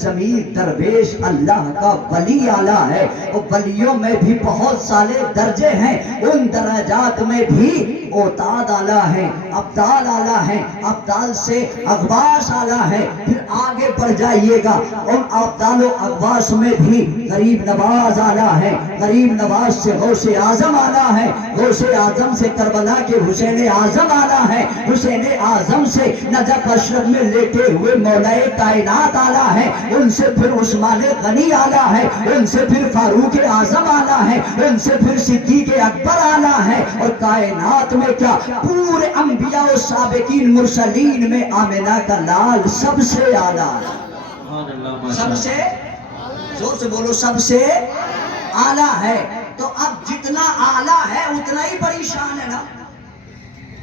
ضمیر درویش اللہ کا ولی اعلیٰ ہے. اور ولیوں میں بھی بہت سارے درجے ہیں, ان درجات میں بھی اوتاد اعلیٰ ہیں, ابدال اعلیٰ ہیں, ابدال سے اغواس اعلیٰ ہے. پھر آگے بڑھ جائیے گا, ان ابدال و اغواس میں بھی غریب نواز اعلیٰ ہے, غریب نواز سے غوث اعظم اعلیٰ ہے, غوث اعظم سے کربلا کے حسین اعظم اعلیٰ ہے, حسین اعظم سے نجف اشرف میں لیٹے ہوئے مولا کائنات اعلیٰ ہے, ان سے پھر عثمان غنی اعلیٰ ہے, ان سے پھر فاروق اعظم اعلیٰ ہے, ان سے پھر صدیق اکبر اعلیٰ ہے. اور کائنات میں کیا پورے انبیاء و سابقین مرسلین میں آمنہ کا لال سب سے اعلیٰ ہے, سب سے, زور سے بولو, سب سے اعلیٰ ہے. تو اب جتنا اعلیٰ ہے اتنا ہی بڑی شان ہے نا.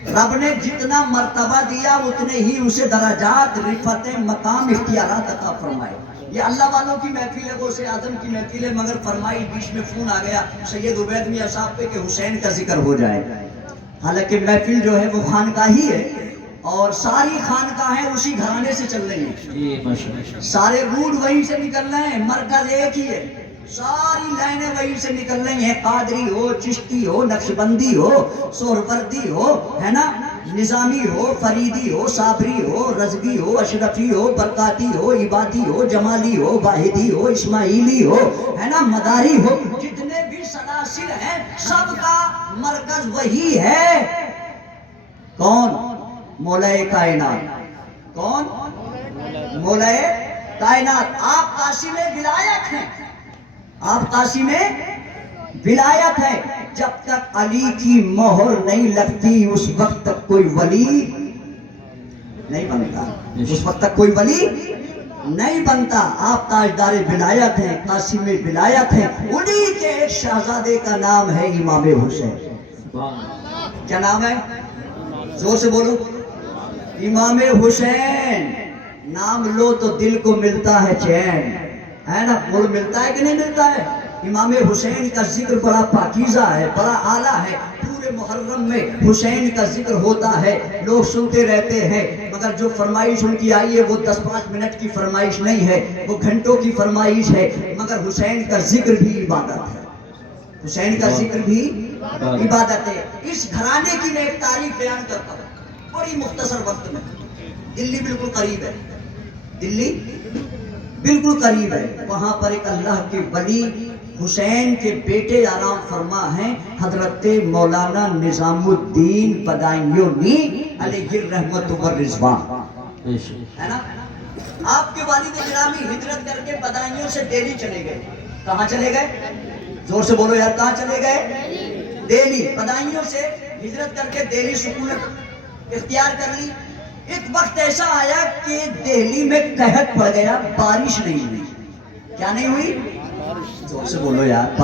رب نے جتنا مرتبہ دیا اتنے ہی اسے درجات, رفعتیں, مقام, اختیارات عطا فرمائے. یہ اللہ والوں کی محفل ہے, غوث اعظم کی محفل ہے, مگر فرمائی بیچ میں فون آ گیا سید عبید میاں صاحب پہ کہ حسین کا ذکر ہو جائے. حالانکہ محفل جو ہے وہ خانقاہی ہے, اور ساری خانقاہیں اسی گھرانے سے چل رہی ہیں, سارے روٹ وہیں سے نکل رہے ہیں, مرکز ایک ہی ہے, ساری لائنیں وہیں سے نکل رہی ہیں. قادری ہو, چشتی ہو, نقشبندی ہو, سہروردی ہو, ہے نا, نظامی ہو, فریدی ہو, صابری ہو, رضوی ہو, اشرفی ہو, برکاتی ہو, عبادی ہو, جمالی ہو, واحدی ہو, اسماعیلی ہو, ہے نا, مداری ہو, جتنے بھی سلاسل ہیں سب کا مرکز وہی ہے. کون؟ مولا کائنات. کون؟ مولا کائنات. آپ قاسم ولایت ہیں, آپ قاسم ولایت ہے. جب تک علی کی مہر نہیں لگتی اس وقت تک کوئی ولی نہیں بنتا, اس وقت تک کوئی ولی نہیں بنتا. آپ تاجدار ولایت ہیں, قاسم ولایت ہیں. انہی کے ایک شہزادے کا نام ہے امام حسین. کیا نام ہے؟ زور سے بولو. امام حسین. نام لو تو دل کو ملتا ہے چین, ہے نا, بول, ملتا ہے کہ نہیں ملتا ہے. امام حسین کا ذکر بڑا پاکیزہ ہے, بڑا اعلیٰ ہے. پورے محرم میں حسین کا ذکر ہوتا ہے, لوگ سنتے رہتے ہیں, مگر جو فرمائش ان کی آئی ہے وہ 10-5 منٹ کی فرمائش نہیں ہے, وہ گھنٹوں کی فرمائش ہے. مگر حسین کا ذکر بھی عبادت ہے, حسین کا ذکر بھی عبادت ہے. اس گھرانے کی میں ایک تاریخ بیان کرتا ہوں بڑی مختصر وقت میں. دلی بالکل قریب ہے, دلی بالکل قریب ہے. وہاں پر ایک اللہ کے ولی حسین کے بیٹے آرام فرما ہیں, حضرت مولانا نظام الدین بدایونی علیہ الرحمت والرضوان, ہے نا. آپ کے والد گرامی ہجرت کر کے بدایوں سے دہلی چلے گئے. کہاں چلے گئے؟ زور سے بولو یار, کہاں چلے گئے؟ دہلی. بدایوں سے ہجرت کر کے دہلی سکونت اختیار کر لی. ایک وقت ایسا آیا کہ دہلی میں قحط پڑ گیا, بارش نہیں ہوئی. کیا نہیں ہوئی؟ زور سے بولو یار.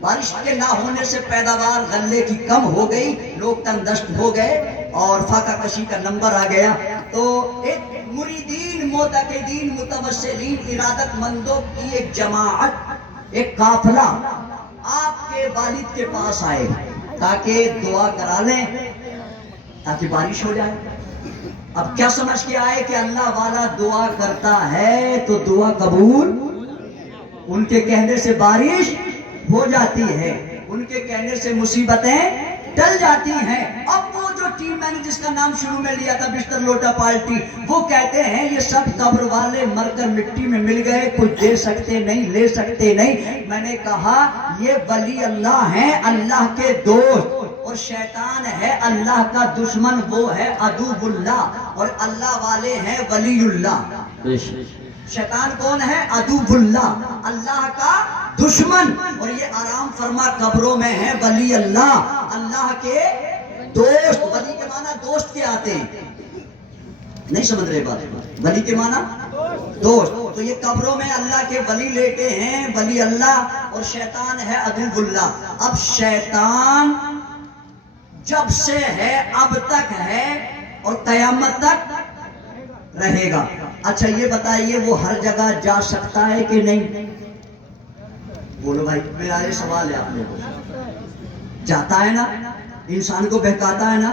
بارش کے نہ ہونے سے پیداوار غلے کی کم ہو گئی, لوگ تندرست ہو گئے اور فاقہ کشی کا نمبر آ گیا. تو ایک مریدین, معتقدین, متوسلین, ارادت مندوں کی ایک جماعت, ایک قافلہ آپ کے والد کے پاس آئے تاکہ دعا کرا لیں, تاکہ بارش ہو جائے. اب کیا سمجھ کے آئے کہ اللہ والا دعا کرتا ہے تو دعا قبول, ان کے کہنے سے بارش ہو جاتی ہے, ان کے کہنے سے مصیبتیں ٹل جاتی ہیں. اب وہ جو ٹیم میں نے جس کا نام شروع میں لیا تھا بستر لوٹا پارٹی, وہ کہتے ہیں یہ سب قبر والے مر کر مٹی میں مل گئے, کچھ دے سکتے نہیں, لے سکتے نہیں. میں نے کہا یہ ولی اللہ ہیں, اللہ کے دوست, اور شیطان ہے اللہ کا دشمن, وہ ہے عدو اللہ, اور اللہ والے ہیں ولی اللہ. شیطان کون ہے؟ عدو اللہ, اللہ کا دشمن. اور یہ آرام فرما قبروں میں ہے ولی اللہ, اللہ کے دوست. ولی کے معنی دوست کے آتے ہیں, نہیں سمجھ رہے بات؟ ولی کے معنی دوست. تو یہ قبروں میں اللہ کے ولی لیٹے ہیں, ولی اللہ, اور شیطان ہے عدو اللہ. اب شیطان جب سے ہے اب تک ہے اور قیامت تک رہے گا. اچھا یہ بتائیے وہ ہر جگہ جا سکتا ہے کہ نہیں؟ بولو بھائی, میرا یہ سوال ہے آپ لوگوں سے. جاتا ہے نا, انسان کو بہکاتا ہے نا,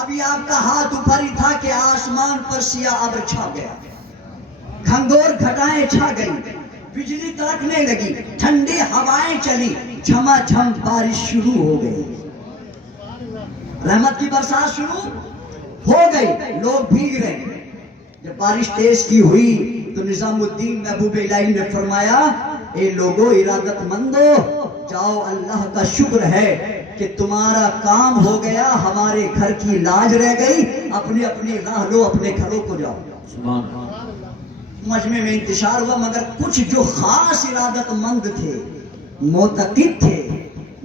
ابھی آپ کا ہاتھ اوپر ہی تھا کہ آسمان پر سیاہ ابر چھا گیا، کھنگور گھٹائیں چھا گئی، بجلی کڑکنے لگی، ٹھنڈی ہوائیں چلی، جھما جھم بارش شروع ہو گئی، رحمت کی برسات شروع ہو گئی، لوگ بھیگ رہے۔ جب بارش تیز کی ہوئی تو نظام الدین محبوب الہی نے فرمایا اے لوگو ارادت مندو جاؤ، اللہ کا شکر ہے کہ تمہارا کام ہو گیا، ہمارے گھر کی لاج رہ گئی، اپنی اپنی راہ لو، اپنے گھروں کو جاؤ۔ سبحان مجمع میں انتشار ہوا، مگر کچھ جو خاص ارادت مند تھے، معتقد تھے،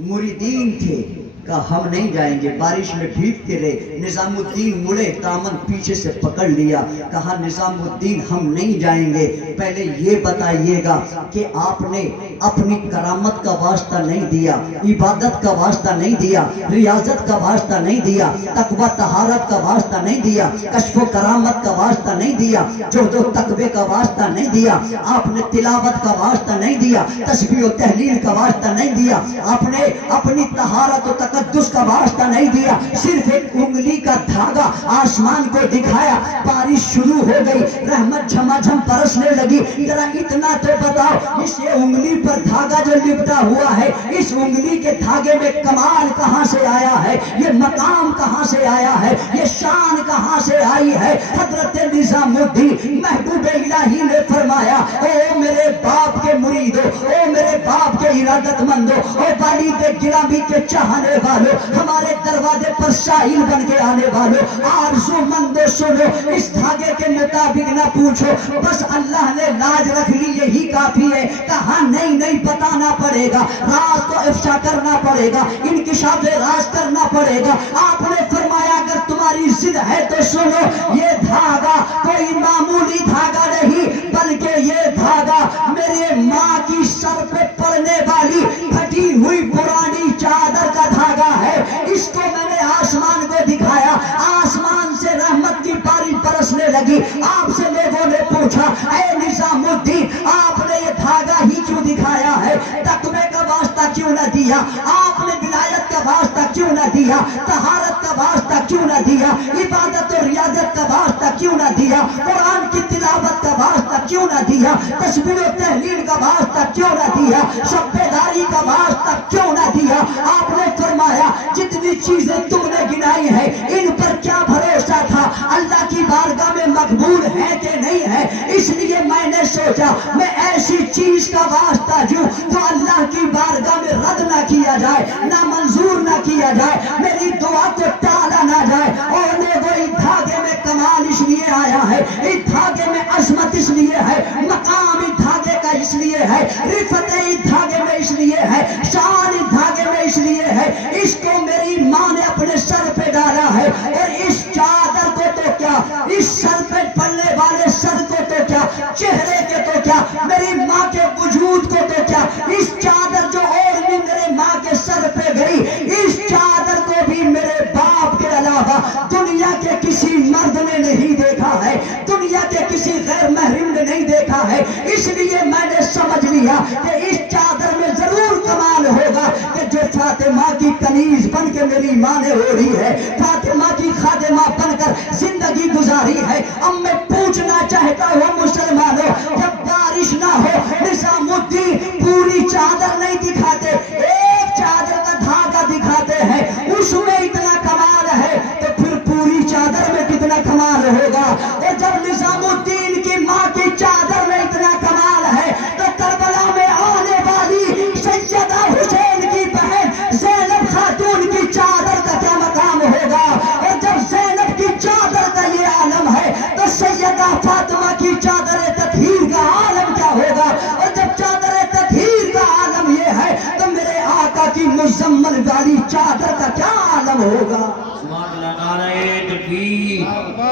مریدین تھے، کہا ہم نہیں جائیں گے، بارش میں بھیگتے رہے۔ نظام الدین مڑے، دامن پیچھے سے پکڑ لیا، کہا نظام الدین ہم نہیں جائیں گے، پہلے یہ بتائیے گا کہ آپ نے اپنی کرامت کا واسطہ نہیں دیا، عبادت کا واسطہ نہیں دیا، ریاضت کا واسطہ نہیں دیا، تقوی طہارت کا واسطہ نہیں دیا، کشف و کرامت کا واسطہ نہیں دیا، جہد و تقوی کا واسطہ نہیں دیا، آپ نے تلاوت کا واسطہ نہیں دیا، تسبیح و تحلیل کا واسطہ نہیں دیا، آپ نے اپنی طہارت و تقدس کا واسطہ نہیں دیا، صرف ایک انگلی کا دھاگا آسمان کو دکھایا، بارش شروع ہو گئی، رحمت جھما جھم برسنے لگی۔ ذرا اتنا تو بتاؤ، اس انگلی پر دھاگا جو لپٹا ہوا ہے، اس انگلی کے دھاگے میں کمال کہاں سے آیا ہے، یہ مقام کہاں سے آیا ہے، یہ شان کہاں سے آئی ہے؟ حضرت نظام الدین محبوب الہی نے فرمایا اے میرے باپ کے مریدو، اے میرے باپ کے ارادت مندو، اے والد گرامی کے چاہنے والو، ہمارے دروازے پر سائل بن کے آنے والو، آرزو مندو سنو، اس دھاگے کے مطابق نہ پوچھو، بس اللہ نے لاج رکھ لی یہی کافی ہے۔ کہاں نہیں بتانا پڑے گا، راز کو افشا کرنا پڑے گا، انکشاف راز کرنا پڑے گا۔ آپ نے فرمایا اگر تمہاری ضد ہے تو سنو، یہ دھاگا کوئی معمولی دھاگا نہیں، بلکہ یہ دھاگا میرے ماں کی سر پہ پڑنے والی پھٹی ہوئی پرانی چادر کا دھاگا ہے۔ اس کو میں نے آسمان کو دکھایا، آسمان سے رحمت کی بارش برسنے لگی۔ آپ سے لوگوں نے پوچھا اے نظام الدین آپ نے یہ دھاگا ہی کیوں دکھایا ہے، تقوی کا واسطہ کیوں نہ دیا، آپ نے ولایت کا واسطہ کیوں نہ دیا، طہارت کا واسطہ کیوں نہ دیا، عبادت و ریاضت کا واسطہ کیوں نہ دیا، قرآن کی تلاوت کا واسطہ کیوں نہ دیا، تسبیح و تحلیل کا واسطہ کیوں نہ دیا، شب بیداری کا واسطہ کیوں نہ دیا؟ آپ نے فرمایا جتنی چیزیں تم نے گنائی ہیں ان پر کیا بھروسہ تھا، اللہ کی بارگاہ میں مقبول ہے کہ نہیں ہے، اس لیے میں نے سوچا میں ایسی چیز کا واسطہ دوں جو اللہ کی بارگاہ میں رد نہ کیا جائے، نہ منظور نہ کیا جائے، میری دعا کو ٹالا نہ جائے۔ اور وہ دھاگے میں کمال اس لیے آیا ہے، اس دھاگے میں عظمت اس لیے ہے، مقام اس دھاگے کا اس لیے ہے، رفت اس دھاگے میں اس لیے ہے، شان اس دھاگے میں اس لیے ہے۔ اس کو میری ماں نے اپنے سر پہ ڈالا ہے، اور اس چادر کو تو کیا، اس سر پہ پڑنے والے سر کو تو کیا، چہرے کے تو کیا، میری ماں کے وجود کو تو کیا، اس چادر جو اور بھی میرے ماں کے سر پہ گئی، اس چادر کو بھی میرے باپ کے علاوہ دنیا کے کسی مرد نے نہیں دیکھا ہے، دنیا کے کسی غیر محرم نے نہیں دیکھا ہے۔ اس لیے میں نے سمجھ لیا کہ اس چادر میں ضرور کمال ہوگا کہ جو فاطمہ کی کنیز بن کے میری ماں نے اوڑھی ہے، فاطمہ کی خادمہ بن کر زندگی گزاری ہے۔ اب میں پوچھنا چاہتا ہوں مسلمانوں، جب بارش نہ ہو نظام الدین پوری چادر نہیں دکھاتے، ایک چادر کا دھاگا دکھاتے ہیں، اس میں اتنا کمال ہے تو پھر پوری چادر میں کتنا کمال ہوگا۔ اور جب نظام الدین کی ماں کی چادر میں اتنا کمال ہے تو کربلا میں آنے والی سیدہ حسین کی بہن زینب خاتون کی چادر کا کیا مقام ہوگا؟ اور جب زینب کی چادر کا یہ عالم ہے تو سیدہ فاطمہ کی چادر تطہیر کا عالم کیا ہوگا؟ اور جب چادر تطہیر کا عالم یہ ہے تو میرے آقا کی مزمل والی چادر کا کیا عالم ہوگا؟ سبحان اللہ، نعرہ تکبیر،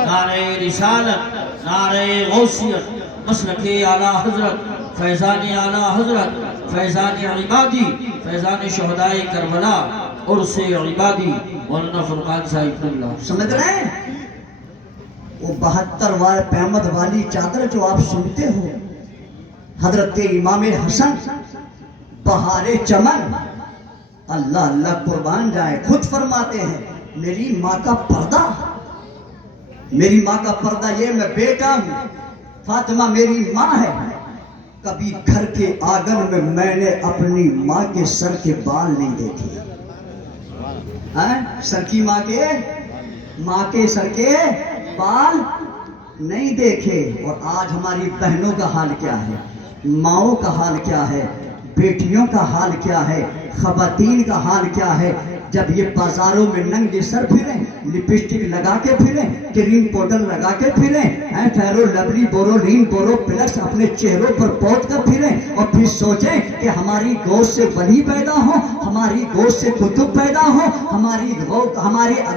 نعرہ رسالت، نعرہ غوثیت، مسلک اعلیٰ حضرت، فیضان اعلیٰ حضرت، فیضان عبادی، فیضان شہدائے کربلا، عرس عبادی، مولانا فرقان صاحب اللہ۔ سمجھ رہے ہیں؟ وہ 72 وار پہمد والی چادر جو آپ سنتے ہو، حضرت امام حسن بہار چمن، اللہ اللہ قربان جائے، خود فرماتے ہیں میری ماں کا پردہ، میری ماں کا پردہ یہ میں بیٹا ہوں، فاطمہ میری ماں ہے. کبھی گھر کے آنگن میں نے اپنی ماں کے سر کے بال نہیں دیکھے. سر کی ماں کے سر کے بال نہیں دیکھے. اور آج ہماری بہنوں کا حال کیا ہے، ماؤں کا حال کیا ہے، بیٹیوں کا حال کیا ہے، خواتین کا حال کیا ہے. جب یہ بازاروں میں ننگے سر پھریں، لپسٹک لگا کے پھریں، کریم پاؤڈر لگا کے پھریں، فیرو لولی بورولین بورو پلس اپنے چہروں پر پوت کر پھریں، اور پھر سوچیں کہ ہماری گوشت سے ولی پیدا ہو، ہماری گوشت سے قطب پیدا ہو، ہماری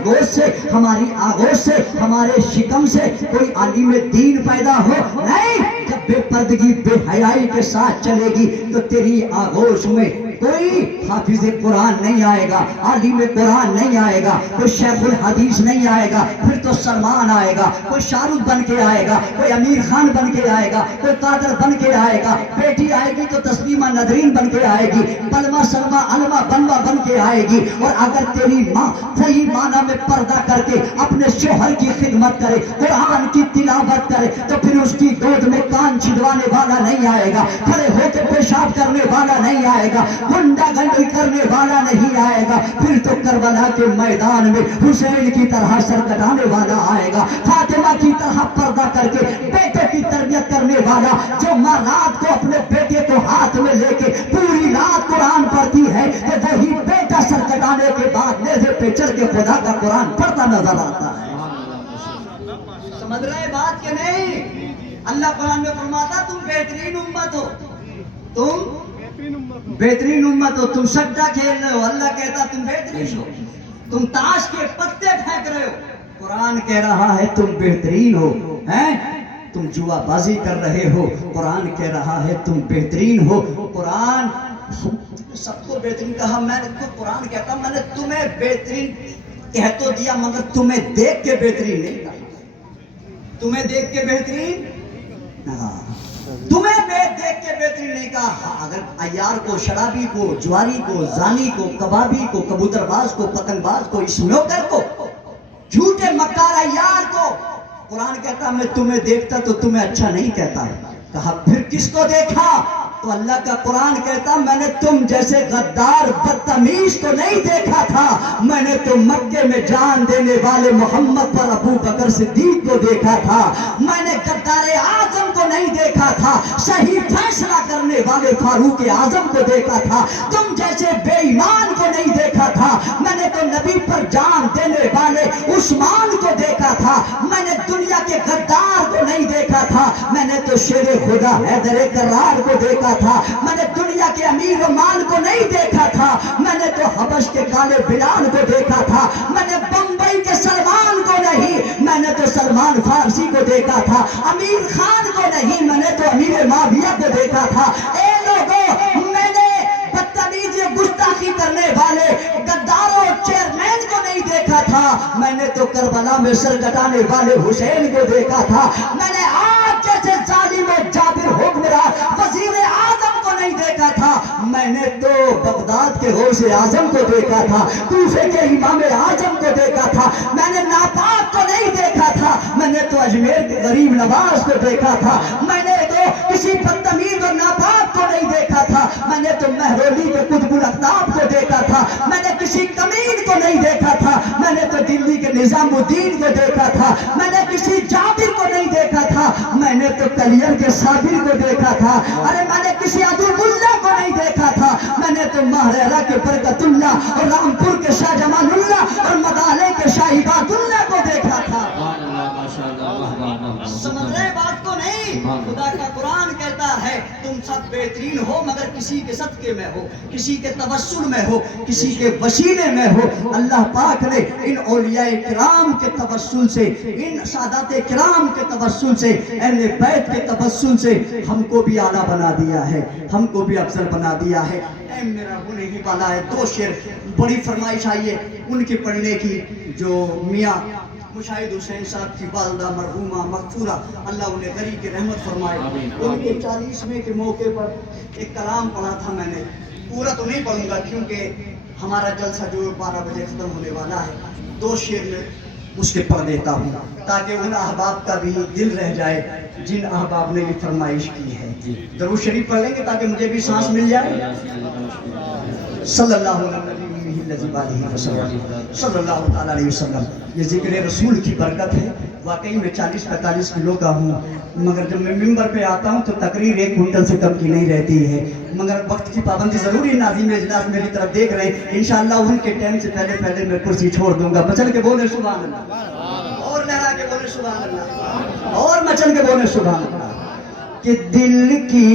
گوشت سے، ہماری آگوش سے، ہمارے شکم سے کوئی عالم دین پیدا ہو. نہیں، جب بے پردگی بے حیائی کے ساتھ چلے گی تو تیری آگوش میں کوئی حافظ قرآن نہیں آئے گا، عالم قرآن نہیں آئے گا، کوئی شیخ الحدیث نہیں آئے گا. پھر تو سلمان آئے گا، کوئی شاہ رخ بن کے آئے گا، کوئی امیر خان بن کے آئے گا، کوئی قادر بن کے آئے گا. بیٹی آئے گی تو تسلیمہ نظرین بن کے آئے گی، بلما سلمہ علمہ بنوا بن کے آئے گی. اور اگر تیری ماں صحیح معنی میں پردہ کر کے اپنے شوہر کی خدمت کرے، قرآن کی تلاوت کرے، تو پھر اس کی گود میں کان چھدوانے والا نہیں آئے گا، کھڑے ہو کے پیشاب کرنے والا نہیں آئے گا، گنڈا گنڈی کرنے والا نہیں آئے گا. پھر تو کربلا کے میدان میں حسین کی طرح سر کٹانے والا آئے گا، فاطمہ کی طرح پردہ کر کے بیٹے کی تربیت کرنے والا. جو ماں رات کو اپنے بیٹے کو ہاتھ میں لے کے پوری رات قرآن پڑھتی ہے تو وہی بیٹا سر کٹانے کے بعد نیزے پہ چڑھ کے خدا کا قرآن پڑھتا نظر آتا ہے. سمجھ رہے بات کہ نہیں؟ اللہ قرآن میں فرماتا تم بہترین امت ہو، تم بہترین امت ہو. تم سٹا کھیل رہے ہو، اللہ کہتا تم بہترین ہو. تم تاش کے پتے پھینک رہے ہو، قرآن کہہ رہا ہے تم بہترین ہو. تم جوا بازی کر رہے ہو، قرآن کہہ رہا ہے تم بہترین ہو. قرآن سب کو بہترین کہا، میں نے تو قرآن کہتا میں نے تمہیں بہترین کہہ تو دیا، مگر تمہیں دیکھ کے بہترین نہیں کہا. تمہیں دیکھ کے بہترین، تمہیں دیکھ کے بہترین نہیں کہا. اگر عیار کو، شرابی کو، جواری کو، زانی کو، کبابی کو، کبوتر باز کو، پتنگ باز کو، اسموکر کو، جھوٹے مکار عیار کو قرآن کہتا میں تمہیں دیکھتا تو تمہیں اچھا نہیں کہتا. کہا پھر کس کو دیکھا؟ تو اللہ کا قرآن کہتا میں نے تم جیسے غدار بدتمیز کو نہیں دیکھا تھا، میں نے تو مکے میں جان دینے والے محمد پر ابو بکر صدیق کو دیکھا تھا. میں نے غدار اعظم کو نہیں دیکھا تھا، صحیح فیصلہ کرنے والے فاروق اعظم کو دیکھا تھا. تم جیسے بے ایمان کو نہیں دیکھا تھا، میں نے تو نبی پر جان دینے والے عثمان کو دیکھا تھا. میں نے دنیا کے غدار کو نہیں دیکھا تھا، میں نے تو شیر خدا حیدر کرار کو دیکھا تھا. میں نے دنیا کے امیر مان کو نہیں دیکھا تھا، میں نے تو حبش کے کالے بلال کو دیکھا تھا. میں نے بمبئی کے سلمان کو نہیں، میں نے تو سلمان فارسی کو دیکھا تھا. امیر خان کو نہیں، میں نے تو امیر معاویہ کو دیکھا تھا. اے لوگوں، میں نے بدتمیزی گستاخی کرنے والے غداروں چیئرمین کو نہیں دیکھا تھا، میں نے تو کربلا میں سر کٹانے والے حسین کو دیکھا تھا. میں نے آج جیسے ظالم و جابر حکمران وزیر اعظم کو نہیں دیکھا تھا، میں نے تو بغداد کے غوث اعظم کو دیکھا تھا، کوفے کے امام اعظم کو دیکھا تھا. میں نے ناپاک کو نہیں دیکھا تھا، میں نے تو اجمیر کے غریب نواز کو دیکھا تھا. میں نے تو کسی بدتمیز اور ناپاک کو نہیں دیکھا تھا، میں نے تو مہرولی کے قطب الاقطاب کو دیکھا تھا. میں نے کسی کمین کو نہیں دیکھا تھا، میں نے تو دلی کے نظام الدین کو دیکھا تھا. میں نے کسی جابر کو نہیں دیکھا تھا، میں نے تو کلیئر کے صابر کو دیکھا تھا. ارے میں نے کسی عدو اللہ کو نہیں دیکھا تھا، میں نے تو مہریرہ کے برکت اللہ اور رامپور کے شاہ جمال اللہ اور مدالے کے شاہ عباد اللہ کو دیکھا تھا. سمجھ رہے بات کو نہیں؟ خدا کا قرآن کہتا ہے تم سب بہترین ہو مگر کسی کے صدقے میں ہو، کسی کے توسل میں ہو، کسی کے وسیلے میں ہو. اللہ پاک نے ان اولیاء کرام کے توسل سے، ان سادات کرام کے توسل سے، اہل بیت کے توسل سے ہم کو بھی اعلیٰ بنا دیا ہے، ہم کو بھی افضل بنا دیا ہے. ٹائم میرا ہونے ہی والا ہے. دو شعر بڑی فرمائش آئی ہے ان کی پڑھنے کی، جو میاں مشاہد حسین صاحب کی والدہ مرحومہ مغفورہ اللہ انہیں غری کی رحمت فرمائے. ان کے 40ویں کے موقع پر ایک کلام پڑھا تھا میں نے، پورا تو نہیں پڑھوں گا کیونکہ ہمارا جلسہ جو 12 بجے ختم ہونے والا ہے، 2 شعر میں اس کے پڑھ دیتا ہوں تاکہ ان احباب کا بھی دل رہ جائے جن احباب نے یہ فرمائش کی ہے. درود شریف پڑھ لیں گے تاکہ مجھے بھی سانس مل جائے. صلی اللہ علیہ وسلم، صلی اللہ تعالیٰ علیہ وسلم. یہ ذکر رسول کی برکت ہے. واقعی میں 40-45 کلو کا ہوں، مگر جب میں ممبر پہ آتا ہوں تو تقریر 1 کنٹل سے کم کی نہیں رہتی ہے، مگر وقت کی پابندی ضروری. ناظرین اجلاس میری طرف دیکھ رہے ہیں، انشاءاللہ ان کے ٹائم سے پہلے میں کرسی چھوڑ دوں گا. مچل کے بولے سبحان اللہ، اور لہرا کے بولے سبحان اللہ، اور مچل کے بولے سبحان اللہ. کہ دل کی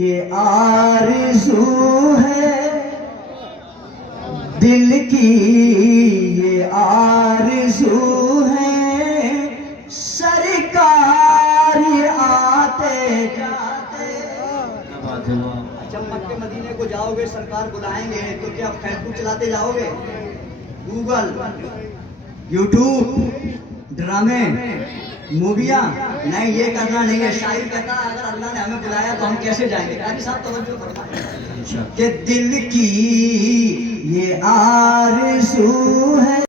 یہ آرزو ہے، دل کی یہ آرزو ہے، سرکار آتے جاتے. جب مکے مدینے کو جاؤ گے، سرکار بلائیں گے تو کیا فیس بک چلاتے جاؤ گے؟ گوگل، یوٹیوب، ڈرامے، موویاں نہیں. یہ کرنا نہیں ہے. شاعر کہتا ہے اگر اللہ نے ہمیں بلایا تو ہم کیسے جائیں گے؟ قاری صاحب توجہ فرمائیں کہ دل کی یہ آرزو ہے.